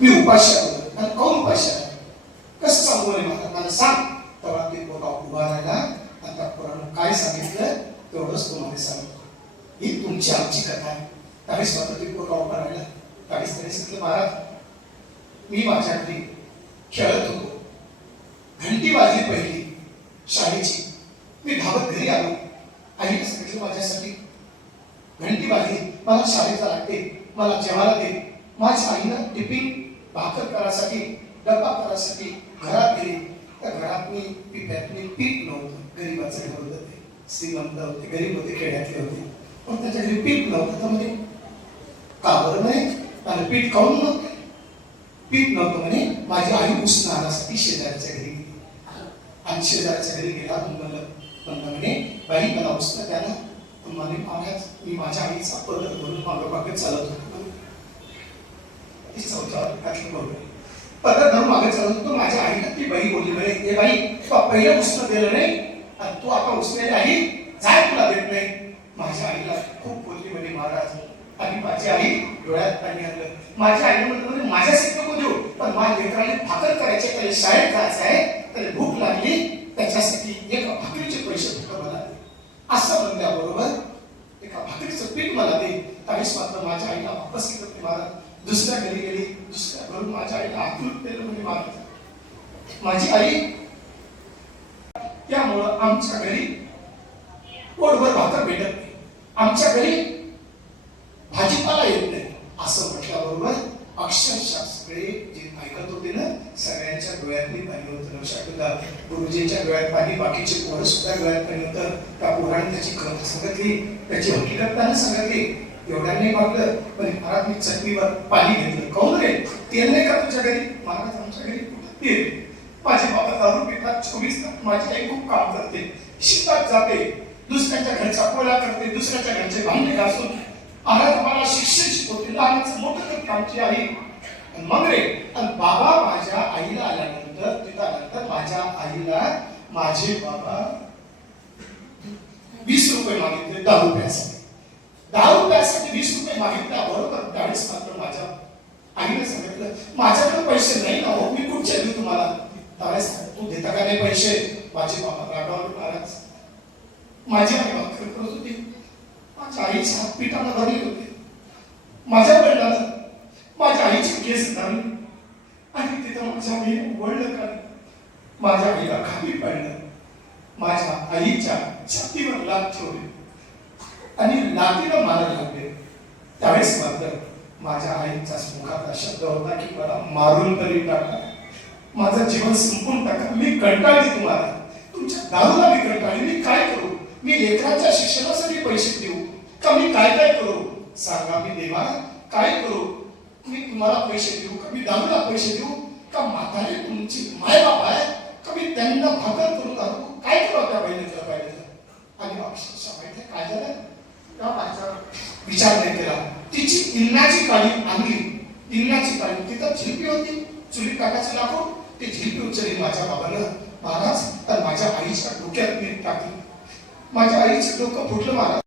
मी उपाशी आलो आणि कोण उपाशी आहे कसं सांगू रे मला सांग. तेव्हा ते पोरा उभा राहिला आणि त्या पोरानं काय सांगितलं तेवढंच तुम्हाला सांगतो. ही तुमची आमची कथा आहे. त्यावेळेस मात्र ते पोरा उभा राहिला. त्यावेळेस त्याने सांगितलं महाराज मी माझ्या घरी खेळत होतो. घंटी वाजली पहिली शाळेची. मी धावत घरी आलो. आईने सांगितलं माझ्यासाठी घंटी वाजली मला शाळेत लागते मला जेवायला दे. माझ्या आईनं टिफिन भाकर करायसाठी डब्बा करायसाठी घरात गेली. त्या घरात मी पिप्यातनी पीठ नव्हतं. गरीबाचं घर होतं ते. श्रीमंत होते गरीब होते खेड्यातले होते पण त्याच्या घरी पीठ नव्हतं. तर म्हणजे का बरं नाही आणि पीठ खाऊन नव्हतं पीठ नव्हतं म्हणे. माझी आई उसणं आणण्यासाठी शेजाऱ्याच्या घरी गेली आणि शेजाऱ्याच्या घरी गेला म्हणलं म्हणे बाई मला उसणं द्या ना. म्हणे महाराज मी माझ्या आईचा पदर म्हणून मागं मागे चालत होतो. पदर धरून मागे चालत होतो. माझ्या आईला ती बाई बोलली म्हणे ए बाई तू पहिलं उसणं दिलं नाही आणि तू आता उसण्याची आई जाय तुला देत नाही. माझ्या आईला खूप बोलली म्हणे महाराज आणि माझी आई डोळ्यात पाणी आणलं. माझ्या आईने म्हणलं माझ्यासाठी नको देऊ पण माझ्या लेकराने भाकर करायचे त्याला शाळेत जायचं आहे त्याला भूक लागली त्याच्यासाठी एका भाकरीचे पैसे फक्त मला दे असं म्हणल्याबरोबर एका भाकरीचं पीठ मला दे. त्यावेळेस मात्र माझ्या आईला वापस केलं ते महाराज. दुसऱ्या घरी गेली. दुसऱ्या घरून माझ्या आईला आतून केलं म्हणजे महाराज माझी आई त्यामुळं आमच्या घरी पोटभर भाकर भेटत नाही. आमच्या घरी भाजीपाला येत नाही असं म्हटल्याबरोबर अक्षरशः सगळे जे ऐकत होते ना सगळ्यांच्या डोळ्यातनी पाणी होतं. लक्षात गुरुजींच्या डोळ्यात पाणी बाकीचे पोरं सुद्धा डोळ्यात पाणी होतं. त्या पोराने त्याची खरं सांगितली त्याची हकीकत त्यानं सांगितली. एवढ्या नाही मागलं पण महाराज मी चटणीवर पाणी घेतलं. काऊन रे तेल नाही का तुझ्या घरी. महाराज आमच्या घरी कुठं तेल. माझे बाबा दारू पितात 24 तास. माझी आई खूप काम करते शेतात जाते दुसऱ्याच्या घरच्या पोळ्या करते दुसऱ्याच्या घरचे भांडे घासून महाराज मला शिक्षण शिकवते. लहानाचं मोठं करते आमची आई. मग रे आणि बाबा माझ्या आईला आल्यानंतर तिथं आल्यानंतर माझ्या आईला माझे बाबा 20 रुपये मागितले दारू प्यासाठी. दारू प्यासाठी 20 रुपये मागितल्या बरोबर त्यावेळेस मात्र माझ्या आईने सांगितलं माझ्याकडे पैसे नाही ना हो मी कुठचे देऊ तुम्हाला. त्यावेळेस तू देता का नाही पैसे. माझे बाबा रागावले महाराज. माझी आई भाकर करत होती. माझ्या आईचे हात पिठाला भरले होते. माझ्या वडिलांना माझ्या आईचे केस धरले आणि तिथं माझ्या आईने वळलं का माझ्या आईला खाली पडलं. माझ्या आईच्या छातीवर लाथ ठेवली आणि लाथीला मारायला लागले. त्यावेळेस मात्र माझ्या आईचा मुखातला शब्द होता की मला मारून तरी टाका माझं जीवन संपून टाका. मी कंटाळली तुम्हाला तुमच्या दारूला मी कंटाळली. मी काय करू. मी लेकराच्या शिक्षणासाठी पैसे देऊ का मी काय काय करू सांगा. मी देवा काय करू. मी तुम्हाला पैसे देऊ का मी दारूला पैसे देऊ का म्हातारे तुमची माय बाप आहे का मी त्यांना भाकर करू दारू काय करू त्या बहिणीला पाहिजे. आणि अक्षरशः माहिती काय झालं त्या माझा विचार नाही केला. तिची इल्लाची काळी आणली. इल्लाची काळी तिथं झिलपी होती चुली टाकायचं लाकूड ती झिलपी उचलली माझ्या बाबानं महाराज तर माझ्या आईच्या डोक्यात मी टाकली. माझ्या आईचं डोकं फुटलं महाराज.